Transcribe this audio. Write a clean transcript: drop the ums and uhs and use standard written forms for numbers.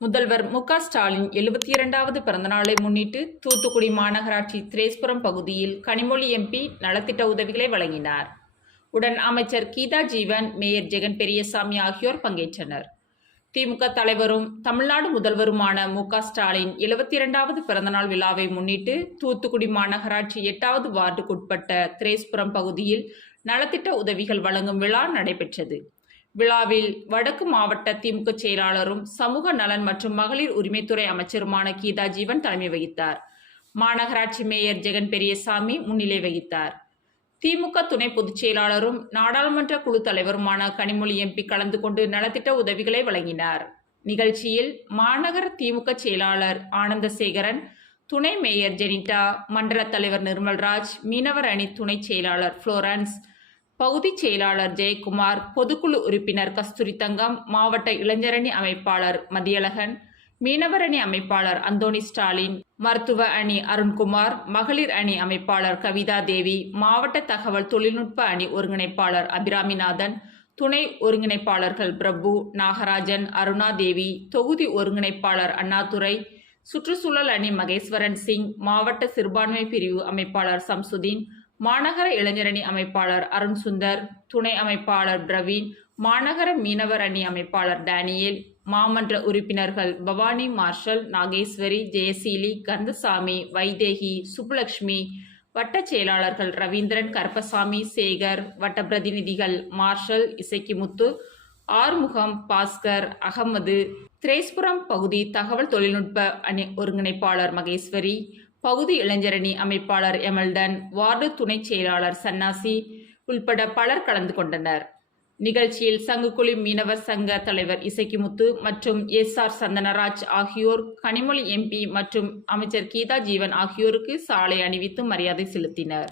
முதல்வர் மு.க.ஸ்டாலின் 72வது பிறந்தநாளை முன்னிட்டு தூத்துக்குடி மாநகராட்சி திரேஸ்புரம் பகுதியில் கனிமொழி எம்பி நலத்திட்ட உதவிகளை வழங்கினார். உடன் அமைச்சர் கீதா ஜீவன், மேயர் ஜெகன் பெரியசாமி ஆகியோர் பங்கேற்றனர். திமுக தலைவரும் தமிழ்நாடு முதல்வருமான மு.க.ஸ்டாலின் 72வது பிறந்தநாள் விழாவை முன்னிட்டு தூத்துக்குடி மாநகராட்சி 8வது வார்டுக்குட்பட்ட திரேஸ்புரம் பகுதியில் நலத்திட்ட உதவிகள் வழங்கும் விழா நடைபெற்றது. விழாவில் வடக்கு மாவட்ட திமுக செயலாளரும் சமூக நலன் மற்றும் மகளிர் உரிமைத்துறை அமைச்சருமான கீதா ஜீவன் தலைமை வகித்தார். மாநகராட்சி மேயர் ஜெகன் பெரியசாமி முன்னிலை வகித்தார். திமுக துணை பொதுச் செயலாளரும் நாடாளுமன்ற குழு தலைவருமான கனிமொழி எம்பி கலந்து கொண்டு நலத்திட்ட உதவிகளை வழங்கினார். நிகழ்ச்சியில் மாநகர திமுக செயலாளர் ஆனந்தசேகரன், துணை மேயர் ஜெனிட்டா, மண்டல தலைவர் நிர்மல்ராஜ், மீனவர் அணி துணை செயலாளர் புளோரன்ஸ், பகுதி செயலாளர் ஜெயக்குமார், பொதுக்குழு உறுப்பினர் கஸ்தூரி தங்கம், மாவட்ட இளைஞரணி அமைப்பாளர் மதியழகன், மீனவர் அணி அமைப்பாளர் அந்தோணி ஸ்டாலின், மருத்துவ அணி அருண்குமார், மகளிர் அணி அமைப்பாளர் கவிதா தேவி, மாவட்ட தகவல் தொழில்நுட்ப அணி ஒருங்கிணைப்பாளர் அபிராமிநாதன், துணை ஒருங்கிணைப்பாளர்கள் பிரபு, நாகராஜன், அருணா தேவி, தொகுதி ஒருங்கிணைப்பாளர் அண்ணாதுரை, சுற்றுச்சூழல் அணி மகேஸ்வரன் சிங், மாவட்ட சிறுபான்மை பிரிவு அமைப்பாளர் சம்சுதீன், மாநகர இளைஞரணி அமைப்பாளர் அருண் சுந்தர், துணை அமைப்பாளர் பிரவீன், மாநகர மீனவர் அணி அமைப்பாளர் டேனியல், மாமன்ற உறுப்பினர்கள் பவானி, மார்ஷல், நாகேஸ்வரி, ஜெயசீலி, கந்தசாமி, வைதேகி, சுப்புலட்சுமி, வட்ட செயலாளர்கள் ரவீந்திரன், கருப்பசாமி, சேகர், வட்ட பிரதிநிதிகள் மார்ஷல், இசக்கிமுத்து, ஆறுமுகம், பாஸ்கர், அகமது, திரேஸ்புரம் பகுதி தகவல் தொழில்நுட்ப அணி ஒருங்கிணைப்பாளர் மகேஸ்வரி, பகுதி இளைஞரணி அமைப்பாளர் எமல்டன், வார்டு துணை செயலாளர் சன்னாசி உள்பட பலர் கலந்து கொண்டனர். நிகழ்ச்சியில் சங்குக்குழி மீனவர் சங்க தலைவர் இசக்கிமுத்து மற்றும் எஸ்.ஆர். சந்தனராஜ் ஆகியோர் கனிமொழி எம்பி மற்றும் அமைச்சர் கீதா ஜீவன் ஆகியோருக்கு சாலை அணிவித்து மரியாதை செலுத்தினர்.